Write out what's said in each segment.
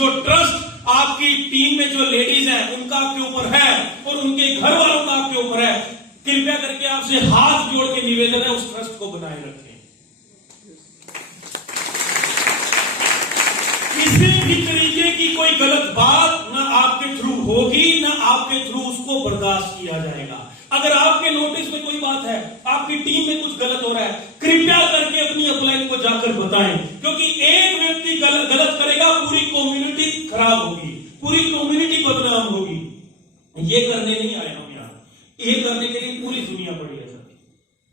जो ट्रस्ट आपकी टीम में जो लेडीज हैं उनका आपके ऊपर है और उनके घर वालों का आपके ऊपर है, कृपया करके आपसे हाथ जोड़ के निवेदन है उस ट्रस्ट को बनाए रखें। किसी भी तरीके की कोई गलत बात ना आपके थ्रू होगी, ना आपके थ्रू उसको बर्दाश्त किया जाएगा। अगर आपके नोटिस में कोई बात है, आपकी टीम में कुछ गलत हो रहा है, कृपया करके अपनी अपलाइन को जाकर बताएं, क्योंकि एक व्यक्ति गलत करेगा, पूरी कम्युनिटी खराब होगी, पूरी कम्युनिटी बदनाम होगी। ये करने नहीं आए हम यहाँ, ये करने के लिए पूरी दुनिया पड़ी है सर।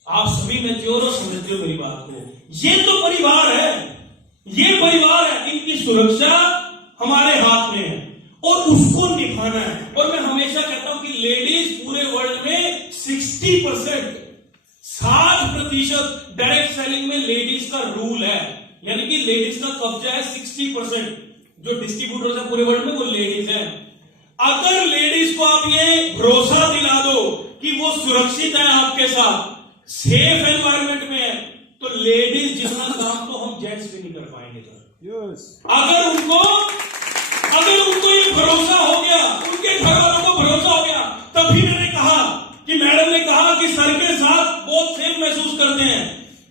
आप सभी मैच्योर हो, समझते हो मेरी बात को। ये तो परिवार है, ये परिवार है, इनकी सुरक्षा हमारे हाथ में है और उसको निभाना है। और मैं हमेशा कहता हूं कि लेडीज पूरे वर्ल्ड में 60% डायरेक्ट सेलिंग में लेडीज का रूल है, यानी कि लेडीज का कब्जा है 60%। जो डिस्ट्रीब्यूटर्स है पूरे वर्ल्ड में वो लेडीज है। अगर लेडीज को आप ये भरोसा दिला दो कि वो सुरक्षित है, आपके साथ सेफ एनवायरमेंट में है, तो लेडीज जितना काम तो हम जेंट्स भी नहीं कर पाएंगे सर। अगर उनको ये भरोसा हो गया, उनके घर वालों को भरोसा हो गया, तभी मैंने कहा कि मैडम ने कहा कि सर के साथ बहुत सेफ महसूस करते हैं।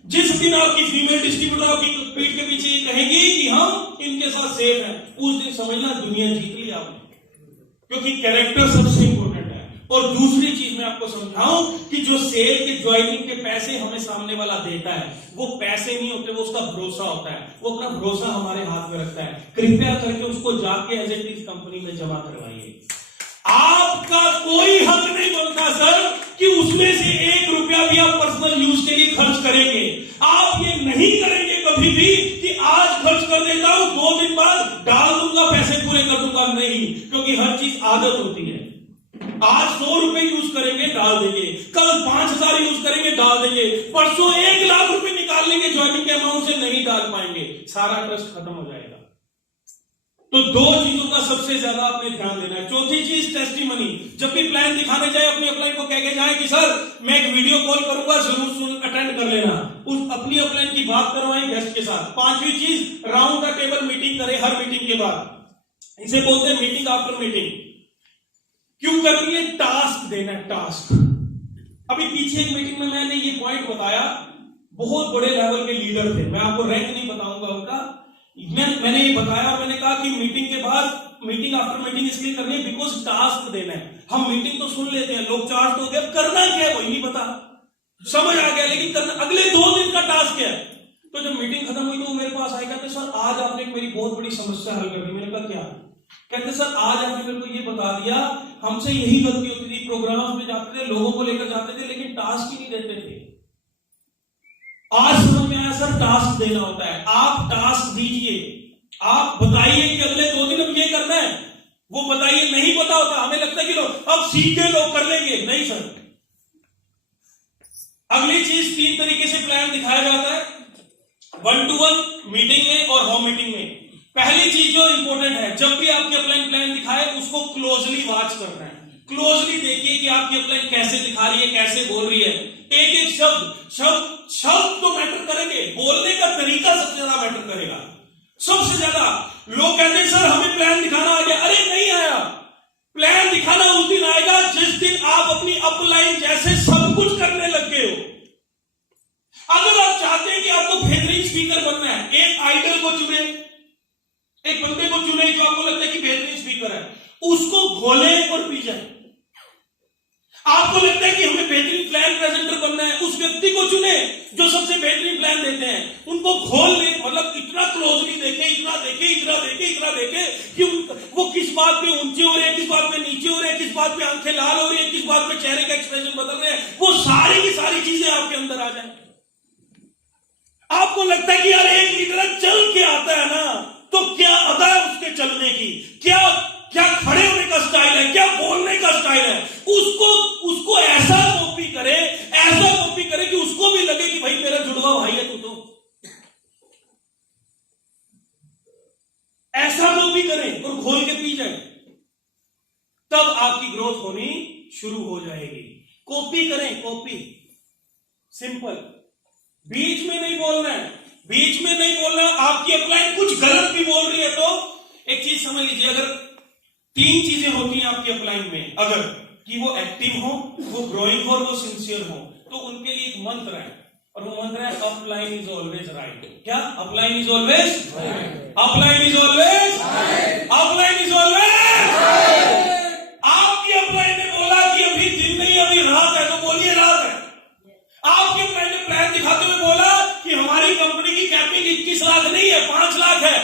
जिस दिन आपकी फीमेल डिस्ट्रीब्यूटर आपकी पीठ के पीछे ये कहेगी कि हम इनके साथ सेफ हैं, उस दिन समझना दुनिया जीत ली आपने, क्योंकि कैरेक्टर सबसे इंपॉर्टेंट है। और दूसरी चीज मैं आपको समझाऊं कि जो सेल के ज्वाइनिंग के पैसे हमें सामने वाला देता है, वो पैसे नहीं होते, वो उसका भरोसा होता है। वो अपना भरोसा हमारे हाथ में रखता है। कृपया करके उसको जाके एज इट इज कंपनी में जमा करवाइए। आपका कोई हक नहीं बनता सर कि उसमें से 1 रुपया भी आप पर्सनल यूज के लिए खर्च करेंगे। आप ये नहीं करेंगे कभी भी कि आज खर्च कर देता हूं, 2 दिन बाद डाल दूंगा, पैसे पूरे कर दूंगा। नहीं, क्योंकि हर चीज आदत होती है। आज 100 रुपए यूज करेंगे, डाल देंगे, कल 5000 यूज करेंगे, डाल देंगे, परसों 1 लाख रुपए निकाल लेंगे, ज्वाइनिंग के अमाउंट से नहीं डाल पाएंगे, सारा ट्रस्ट खत्म हो जाएगा। तो 2 चीजों का सबसे ज्यादा आपने ध्यान देना है। चौथी चीज टेस्टिमनी। जब भी प्लान दिखाने जाए, अपनी अपलाइन को कह के जाए कि सर मैं एक वीडियो कॉल करूंगा, जरूर अटेंड कर लेना। उस अपनी अपलाइन की बात करवाएं गेस्ट के साथ। 5वीं चीज, राउंड द टेबल मीटिंग करें हर मीटिंग के बाद। इसे बोलते हैं मीटिंग आफ्टर मीटिंग। क्यों करनी है? टास्क देना है, टास्क। अभी पीछे एक मीटिंग में मैंने ये पॉइंट बताया, बहुत बड़े लेवल के लीडर थे, मैं आपको रैंक नहीं बताऊंगा उनका, मैंने ये बताया, मैंने कहा कि मीटिंग के बाद मीटिंग आफ्टर मीटिंग इसलिए करनी है बिकॉज टास्क देना है। हम मीटिंग तो सुन लेते हैं, लोग चार्ज तो हो गया, करना क्या है वही नहीं पता, समझ आ गया, लेकिन करना अगले 2 दिन का टास्क है। तो जब मीटिंग खत्म हुई तो मेरे पास आए, कहते सर आज आपने मेरी बहुत बड़ी समस्या हल कर दी। मैंने कहा क्या? कहते सर आज आपने मेरे को ये बता दिया, हमसे यही गलती होती थी, प्रोग्राम में जाते थे, लोगों को लेकर जाते थे, लेकिन टास्क ही नहीं देते थे। आज समझ में आया सर, टास्क देना होता है। आप टास्क दीजिए, आप बताइए कि अगले 2 दिन अब ये करना है, वो बताइए। नहीं पता होता, हमें लगता है कि लोग अब सीधे लोग कर लेंगे, नहीं सर। अगली चीज, 3 तरीके से प्लान दिखाया जाता है, 1 to 1 मीटिंग में और होम मीटिंग में। पहली चीज जो इंपॉर्टेंट है, जब भी आपकी अपलाइन प्लान दिखाए उसको क्लोजली वॉच करना है। क्लोजली देखिए कि आपकी अपलाइन कैसे दिखा रही है, कैसे बोल रही है। एक एक शब्द तो मैटर करेंगे, बोलने का तरीका सबसे ज्यादा मैटर करेगा। सबसे ज्यादा लोग कहते हैं सर हमें प्लान दिखाना आ गया, अरे नहीं आया। प्लान दिखाना उस दिन आएगा जिस दिन आप अपनी अपलाइन जैसे सब कुछ करने लग गए हो। अगर आप चाहते हैं कि आपको बेहतरीन स्पीकर बनना है, एक आइडल को चुने, एक बंदे को चुने जो आपको लगता है कि बेहतरीन स्पीकर है, उसको घोले और पी जाए। आपको लगता है कि हमें बेहतरीन प्लान प्रेजेंटर बनना है, उस व्यक्ति को चुने जो सबसे बेहतरीन प्लान देते हैं, उनको खोल ले, मतलब इतना क्लोजली देखे, इतना देखे, इतना देखे, इतना देखे कि वो किस बात पे ऊंचे हो रहे हैं, किस बात पे नीचे हो रहे हैं, किस बात पे आंखें लाल हो रही है, किस बात पे चेहरे का एक्सप्रेशन बदल रहे हैं, वो सारी की सारी चीजें आपके अंदर आ जाए। आपको लगता है कि यार एक लीडर चल के आता है ना, तो क्या अदा है उसके चलने की, क्या खड़े होने का स्टाइल है, क्या बोलने का स्टाइल है, उसको ऐसा कॉपी करे कि उसको भी लगे कि भाई मेरा जुड़वा भाई है तू। तो ऐसा कॉपी करें और घोल के पी जाए, तब आपकी ग्रोथ होनी शुरू हो जाएगी। कॉपी करें, कॉपी सिंपल, बीच में नहीं बोलना है, बीच में नहीं बोलना। आपकी अपलाइन कुछ गलत भी बोल रही है तो एक चीज समझ लीजिए, अगर 3 चीजें होती हैं आपके अपलाइन में, अगर कि वो एक्टिव हो, वो ग्रोइंग हो और वो सिंसियर हो, तो उनके लिए एक मंत्र है, और वो मंत्र है अपलाइन इज ऑलवेज राइट। क्या? Upline is always right, upline is always right, upline is always right. आपकी अपलाइन ने बोला कि अभी दिन नहीं अभी रात है, तो बोलिए रात है। आपके अपलाइन ने प्लान दिखाते हुए बोला कि हमारी कंपनी की कैपिंग 21 लाख नहीं है 5 लाख है,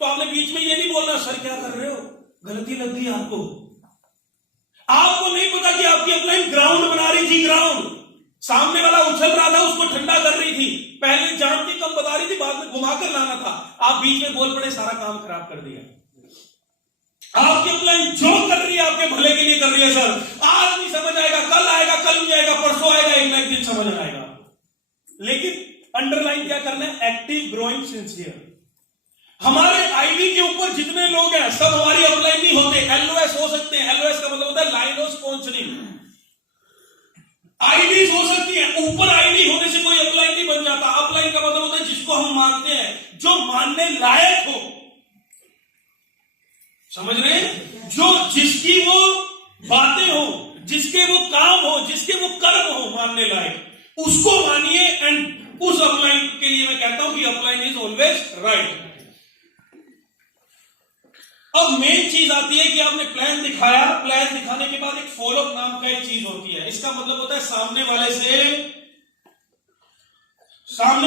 तो आपने बीच में ये नहीं बोलना सर क्या कर रहे हो, गलती लग गई आपको। आपको नहीं पता कि आपकी अपलाइन ग्राउंड बना रही थी, ग्राउंड सामने वाला उछल रहा था, उसको ठंडा कर रही थी, पहले जान के कम बता रही थी, बाद में घुमा कर लाना था, आप बीच में बोल पड़े, सारा काम खराब कर दिया। आपकी अपलाइन जो कर रही है आपके भले के लिए कर रही है सर, आज नहीं समझ आएगा, कल आएगा, कल नहीं आएगा, परसों आएगा, एक ना एक दिन समझ आएगा। लेकिन अंडरलाइन क्या करना है? Active, growing, sincere. हमारे आईडी के ऊपर जितने लोग हैं सब हमारी अपलाइन नहीं होते, एलओएस हो सकते हैं। एलओएस का मतलब होता है लाइन ऑफ स्पॉन्सरिंग। आईडी हो सकती है, ऊपर आईडी होने से कोई अपलाइन नहीं बन जाता। अपलाइन का मतलब होता है जिसको हम मानते हैं, जो मानने लायक हो, समझ रहे हैं? जो जिसकी वो बातें हो, जिसके वो काम हो, जिसके वो कर्म हो मानने लायक, उसको मानिए। एंड उस अपलाइन के लिए मैं कहता हूं कि अपलाइन इज ऑलवेज राइट। अब मेन चीज आती है कि आपने प्लान दिखाया, प्लान दिखाने के बाद एक फॉलोअप नाम का एक चीज होती है। इसका मतलब होता है सामने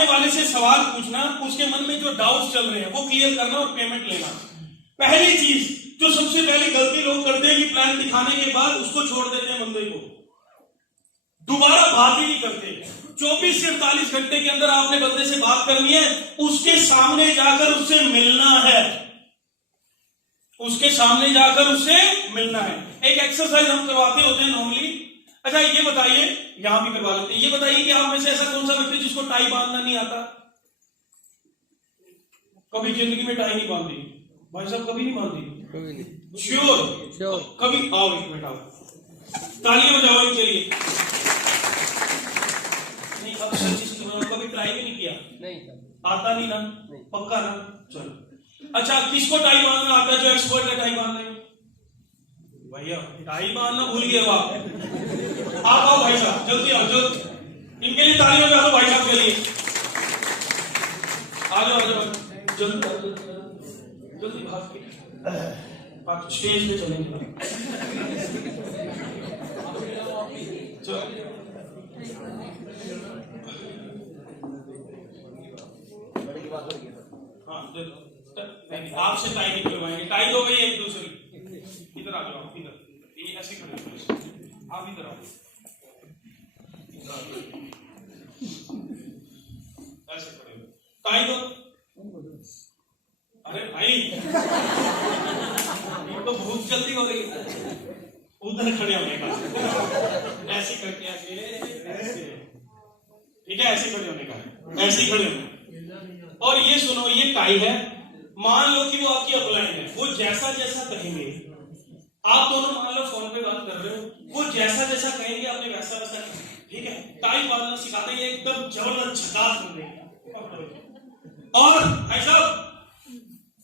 वाले से सवाल पूछना, उसके मन में जो डाउट्स चल रहे हैं वो क्लियर करना और पेमेंट लेना। पहली चीज जो सबसे पहली गलती लोग करते हैं कि प्लान दिखाने के बाद उसको छोड़ देते हैं, बंदे को दोबारा बात ही नहीं करते। 24 से 48 घंटे के अंदर आपने बंदे से बात करनी है, उसके सामने जाकर उससे मिलना है, उसके सामने जाकर उससे मिलना है। एक एक्सरसाइज हम करवाते होते हैं नॉर्मली। अच्छा ये बताइए, यहां भी करवा लेते हैं, ये बताइए कि आप में से ऐसा कौन सा व्यक्ति जिसको टाई बांधना नहीं आता? कभी जिंदगी में टाई नहीं बांधी? भाई साहब कभी नहीं बांधी? कभी नहीं। श्योर? कभी? आओ एक मिनट, आओ, तालियां बजाओ इनके लिए। नहीं, अब कभी ट्राई भी नहीं किया? नहीं। आता नहीं ना? पक्का ना? चलो। अच्छा किसको टाई बांधना आता है जो एक्सपर्ट है टाई बांधने में? भैया टाई बांधना भूल गए हो आप आओ भाई साहब, जल्दी आओ, जल्दी इनके लिए तालियां बजा दो भाई साहब के लिए। आ जाओ, जल्दी जल्दी भाग के आप स्टेज पे चलेंगे। चलो हाँ, आपसे टाई नहीं करवाएंगे, टाई हो गई एक दूसरी। इधर आ जाओ, इधर, ये ऐसे खड़े हो, आप इधर आओ, ऐसे खड़े हो, टाई दो। अरे भाई तो भूख जल्दी हो रही है, उधर खड़े होने का, ऐसे करके ऐसे, ठीक है, ऐसे खड़े होने का, ऐसे ही खड़े होने। और ये सुनो, ये टाई है, मान लो कि वो आपकी अपलाइन है, वो जैसा जैसा कहेंगे, आप दोनों मान लो फोन पे बात कर रहे हो, वो जैसा जैसा कहेंगे आपने वैसा वैसा, ठीक है? टाई बांधना सिखाते हैं, एकदम जबरदस्त झकास होने का। और भाई साहब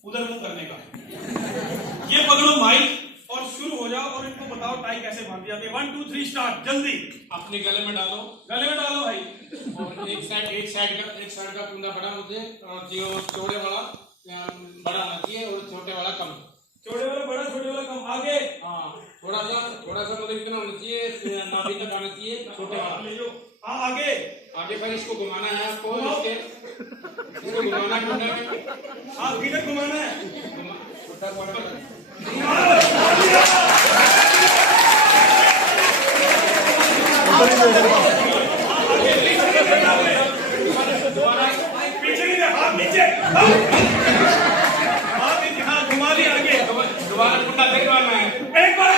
उधर मुंह करने का, ये पकड़ो माइक और शुरू हो जाओ और इनको बताओ टाई कैसे बांधी जाती है। 1 2 3 स्टार्ट, जल्दी। अपने गले में डालो, गले में डालो भाई। और एक साइड का कुंदा बड़ा मुझे, जो चौड़े वाला बड़ा होना चाहिए और छोटे वाला कम। चौड़े वाला बड़ा, छोटे वाला कम। आगे हाँ, थोड़ा सा मतलब इतना होना चाहिए, नाभि तक आना चाहिए, छोटे वाला ले लो। हाँ आगे पर इसको घुमाना है आपको, इसको घुमाना है, हाँ किधर घुमाना है? पीछे नहीं, हाथ नीचे, हाथ नीचे, हाँ घुमा दिया आगे। दोबारा कुंडा देखवाना है, एक बार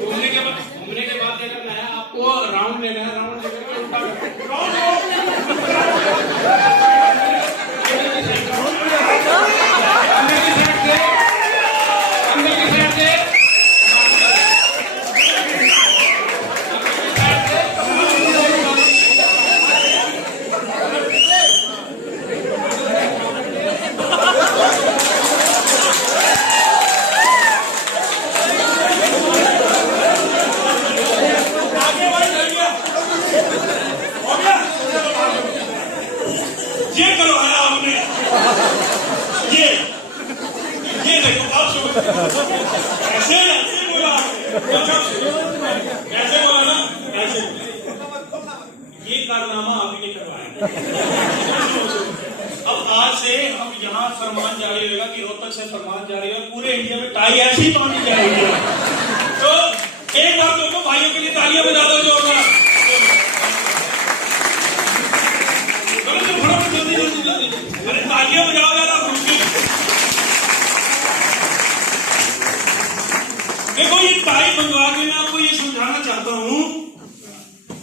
घूमने के बाद क्या करना है आपको? राउंड लेना है, राउंड लेकर उल्टा अंदर की साइड से अब आज से हम यहाँ फरमान जारी होगा कि रोहतक से फरमान जारी होगा, पूरे इंडिया में टाई ऐसी तोड़नी चाहिए। तो एक बार दोनों भाइयों के लिए तालियां बजा दो जो होगा। जल्दी जल्दी जल्दी, अरे तालियां बजाओ यार आप खुशी। देखो ये टाई बनवा के मैं आपको ये समझाना चाहता हूं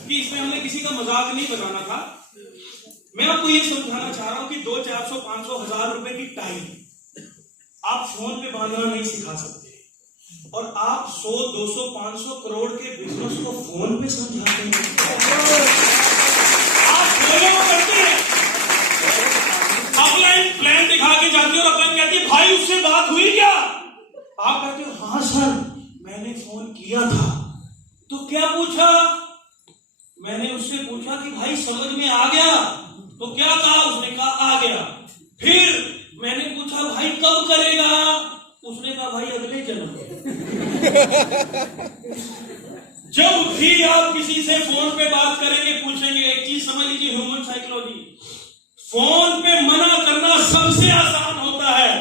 कि इसमें हमने किसी का मजाक नहीं बनाना था। मैं आपको ये समझाना चाह रहा हूं कि 200, 400, 500, 1000 रुपए की टाई आप फोन पे बांधना नहीं सिखा सकते, और आप 100, 200, 500 करोड़ के बिजनेस को फोन पे समझाते हैं। आप फॉलो करते हैं, अपलाइन प्लान दिखा के जाते हो और अपलाइन कहती है भाई उससे बात हुई क्या? आप कहते हो हाँ सर मैंने फोन किया था। तो क्या पूछा? मैंने उससे पूछा कि भाई समझ में आ गया? तो क्या कहा? उसने कहा आ गया। फिर मैंने पूछा भाई कब करेगा? उसने कहा भाई अगले जन्म में। जब भी आप किसी से फोन पे बात करेंगे पूछेंगे, एक चीज समझ लीजिए, ह्यूमन साइकोलॉजी, फोन पे मना करना सबसे आसान होता है।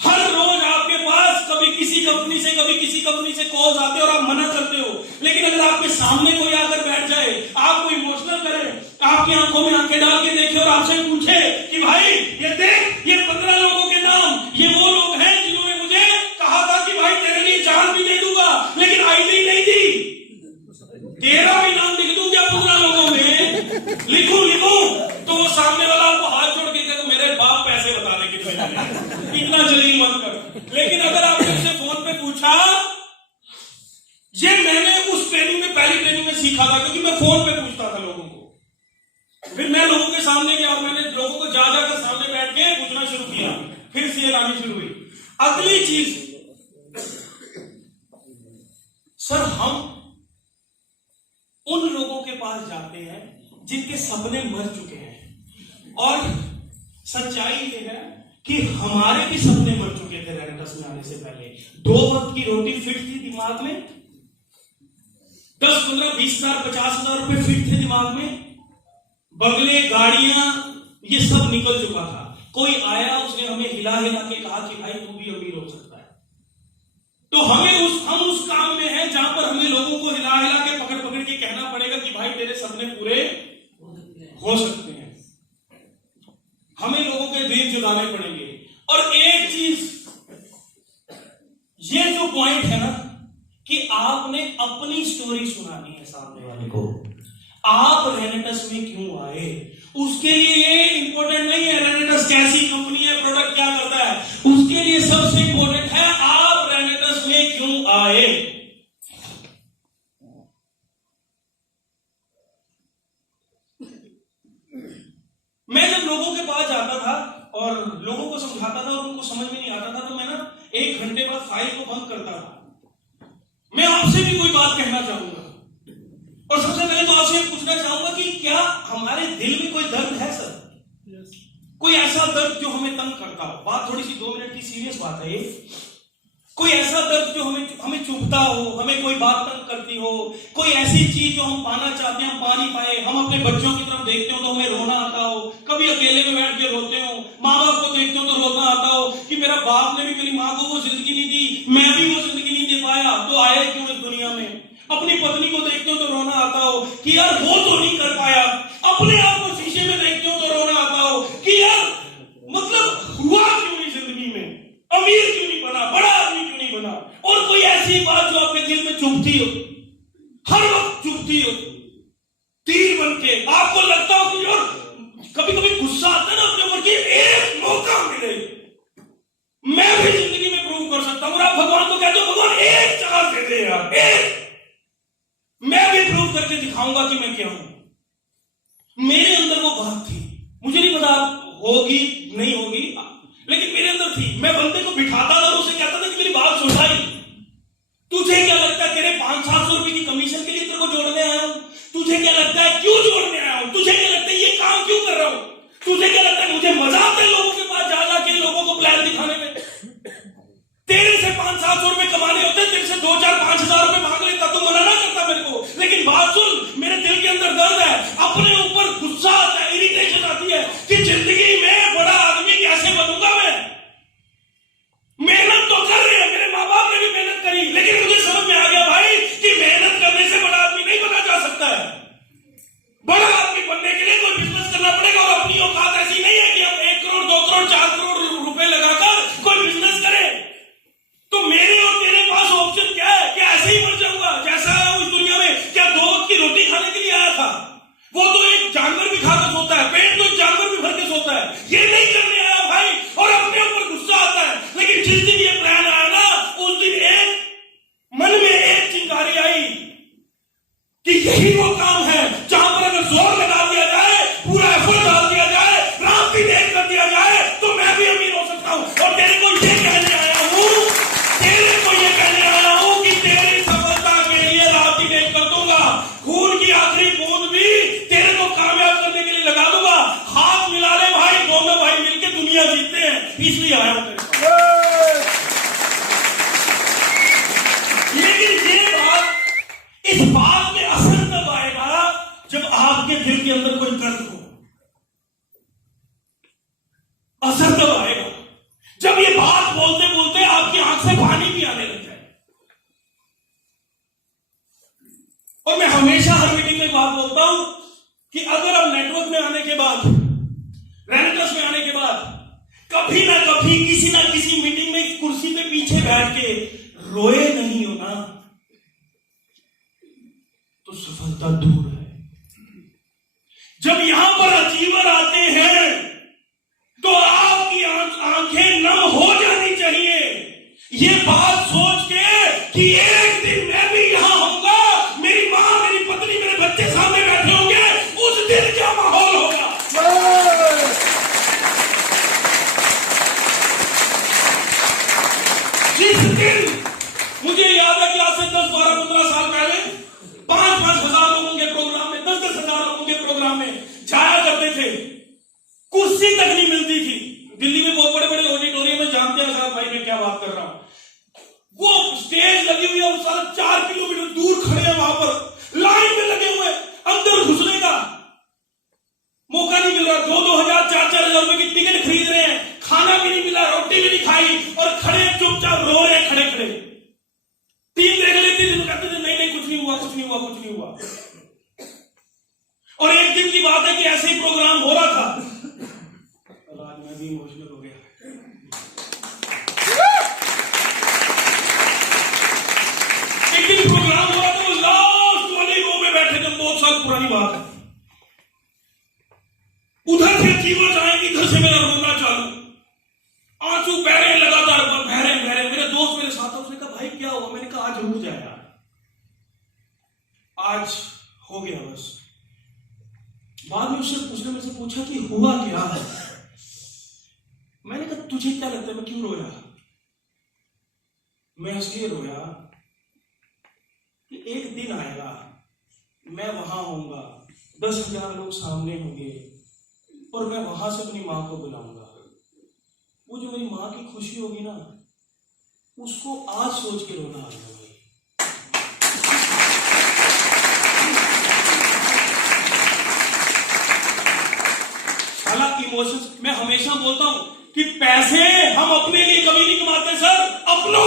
हर रोज आपके पास कभी किसी कंपनी से कभी किसी कंपनी से कॉल्स आते हैं और आप मना करते हो, लेकिन अगर आपके सामने कोई आकर बैठ जाए, आपको इमोशनल करे, आपकी आंखों में आंखें डाल के देखे और आपसे पूछे कि भाई ये देख ये 15 लोगों के नाम, ये वो लोग हैं जिन्होंने मुझे कहा था कि भाई तेरे लिए जान भी दे दूंगा लेकिन आईडी नहीं दी, तेरा भी नाम लिख दूं क्या 15 लोगों में? लिखूं तो वो सामने वाला आपको हाथ जोड़ के कहे मेरे बाप पैसे बताने की इतना जलील मत कर। लेकिन अगर आपने उससे फोन पे पूछा, ये मैंने उस ट्रेनिंग में पहली ट्रेनिंग में सीखा था, क्योंकि मैं फोन पे पूछता था लोगों को। फिर मैं लोगों के सामने गया और मैंने लोगों को जा जाकर सामने बैठ के पूछना शुरू किया, फिर से आनी शुरू हुई। अगली चीज सर, हम उन लोगों के पास जाते हैं जिनके सपने मर चुके हैं, और सच्चाई ये है कि हमारे भी सपने मर चुके थे रेंटस में आने से पहले। 2 वक्त की रोटी फिट थी दिमाग में, 10, 15, 20 हजार 50 हजार रुपए फिट थे दिमाग में, बंगले गाड़ियां ये सब निकल चुका था। कोई आया उसने हमें हिला हिला के कहा कि भाई तू भी अमीर हो सकता है। तो हम उस काम में हैं जहां पर हमें लोगों को हिला हिला के पकड़ पकड़ के कहना पड़ेगा कि भाई तेरे सपने पूरे हो सकते हैं। हमें लोगों के दिल जुगाने पड़ेंगे। और एक चीज, ये जो पॉइंट है ना कि आपने अपनी स्टोरी सुनानी है सामने वाले को, आप रेनेटस में क्यों आए, उसके लिए ये इंपॉर्टेंट नहीं है रेनेटस कैसी कंपनी है, प्रोडक्ट क्या करता है, उसके लिए सबसे इंपॉर्टेंट है आप रेनेटस में क्यों आए। मैं जब लोगों के पास जाता था और लोगों को समझाता था और उनको समझ में नहीं आता था, तो मैं ना 1 घंटे बाद फाइल को बंद करता था। मैं आपसे भी कोई बात कहना चाहूंगा, और सबसे पहले तो आपसे पूछना चाहूंगा कि क्या हमारे दिल में कोई दर्द है सर? कोई ऐसा दर्द जो हमें तंग करता हो? बात थोड़ी सी 2 मिनट की सीरियस बात है ये। कोई ऐसा दर्द जो हमें चुभता हो, हमें कोई बात तंग करती हो, कोई ऐसी चीज जो हम पाना चाहते हैं हम पा नहीं पाए, हम अपने बच्चों की तरफ देखते हो तो हमें रोना आता हो, कभी अकेले में बैठ के रोते हो, माँ बाप को देखते हो तो रोना आता हो कि मेरा बाप ने भी मेरी माँ को वो जिंदगी नहीं दी, मैं भी वो जिंदगी नहीं दे पाया, तो आए क्यों इस दुनिया में। अपनी पत्नी को देखते हो तो रोना आता हो कि यार वो तो नहीं कर पाया, अपने आप को शीशे में देखते हो तो रोना आता हो कि यार मतलब हुआ क्यों नहीं जिंदगी में, अमीर क्यों नहीं बना, बड़ा आदमी क्यों नहीं बना। और कोई ऐसी बात जो आपके दिल में चुभती हो, हर वक्त चुभती हो, तीर बन के आपको लगता हो कि यार कभी कभी गुस्सा आता है ना अपने ऊपर कि एक मौका मिले, मैं भी जिंदगी में प्रूव कर सकता हूं। आप भगवान को कहते हो भगवान एक चांस दे दे यार, एक, मैं भी प्रूव करके दिखाऊंगा कि मैं क्या हूं। मेरे अंदर वो बात थी, मुझे नहीं पता होगी नहीं होगी, लेकिन मेरे अंदर थी। मैं बंदे को बिठाता था और उसे कहता था कि मेरी बात सुनाई, तुझे क्या लगता है तेरे 500-700 रुपए की कमीशन के लिए तेरे को जोड़ने आया हूं? तुझे क्या लगता है क्यों जोड़ने आया हूं? तुझे क्या लगता है ये काम क्यों कर रहा हूं? तुझे क्या लगता है मुझे मजा आता है लोगों के पास जा जाके लोगों को प्लान दिखाने में? तेरे से 500-700 रुपए कमाने होते, तेरे से 2-4-5 हजार रुपए मांग लेता तो मना ना करता मेरे को। लेकिन बात सुन, मेरे दिल के अंदर दर्द है, अपने ऊपर गुस्सा आता है, इरिटेशन यही वो काम है जहां पर अगर जोर लगा दिया जाए, पूरा एफर्ट डाल दिया जाए, रात दिन एक कर दिया जाए, तो मैं भी अमीर हो सकता हूं। और तेरे को ये कहने आया हूं, कि तेरी सफलता के लिए रात दिन एक कर दूंगा, खून की आखिरी बूंद भी तेरे को कामयाब करने के लिए लगा दूंगा। हाथ मिला ले भाई, दोनों भाई मिलकर दुनिया जीतते हैं, इसलिए आया हूं। लेकिन ये बात, इस बात में असर तब आएगा जब आपके दिल के अंदर कोई दर्द हो। असर तब आएगा जब ये बात बोलते बोलते आपकी आंख से पानी भी आने लग जाए। और मैं हमेशा हर मीटिंग में एक बात बोलता हूं कि अगर आप नेटवर्क में आने के बाद, रेंटर्स में आने के बाद कभी ना कभी किसी ना किसी मीटिंग में कुर्सी पे पीछे बैठ के रोए नहीं हो ना, तो सफलता दूर है। जब यहां पर अचीवर आते हैं तो आपकी आंखें नम हो जानी चाहिए, ये बात सोच के कि एक दिन मैं भी यहां होऊंगा, मेरी मां, मेरी पत्नी, मेरे बच्चे सामने बैठे होंगे, उस दिन क्या माहौल होगा। जिस दिन, मुझे याद है कि आज से 10, 12, 15 साल पहले 5-5 हजार लोगों के प्रोग्राम में, 10-10 हजार लोगों के प्रोग्राम में जाया करते थे, कुर्सी तक नहीं मिलती थी। दिल्ली में बहुत बड़े बड़े ऑडिटोरियम में, जानते हैं साहब भाई मैं क्या बात कर रहा हूं, वो स्टेज लगी हुई है, सारा 4 किलोमीटर दूर खड़े हैं, वहां पर लाइन में लगे हुए, अंदर घुसने का मौका नहीं मिल रहा। 2-2 हजार, 4-4 हजार रुपए की टिकट खरीद रहे हैं, खाना भी नहीं मिला, रोटी भी नहीं खाई, और खड़े चुपचाप रो रहे हैं खड़े खड़े। टीम देख लेती थी तो कहते थे नहीं कुछ नहीं हुआ, कुछ नहीं हुआ, कुछ नहीं हुआ। और एक दिन की बात है कि ऐसे ही प्रोग्राम हो रहा था, आज मैं भी इमोशनल हो गया। एक दिन प्रोग्राम हो रहा था, लास्ट वाली रो में बैठे थे, बहुत साल पुरानी बात है। उधर से जीवन आएंगे, इधर से मेरा रोना चालू, आंसू बह रहे लगातार, बह रहे। मेरे दोस्त मेरे साथ, उसने कहा भाई क्या हुआ? मैंने कहा आज रुक जाए यार, आज हो गया बस। बाद में उसने मुझसे पूछा कि हुआ क्या है। मैंने कहा तुझे क्या लगता है मैं क्यों रोया? मैं इसलिए रोया कि एक दिन आएगा, मैं वहां होऊंगा, 10,000 लोग सामने होंगे, और मैं वहां से अपनी मां को बुलाऊंगा। वो जो मेरी मां की खुशी होगी ना, उसको आज सोच के रोना आ गया। इमोशंस, मैं हमेशा बोलता हूं कि पैसे हम अपने लिए कभी नहीं कमाते सर, अपनों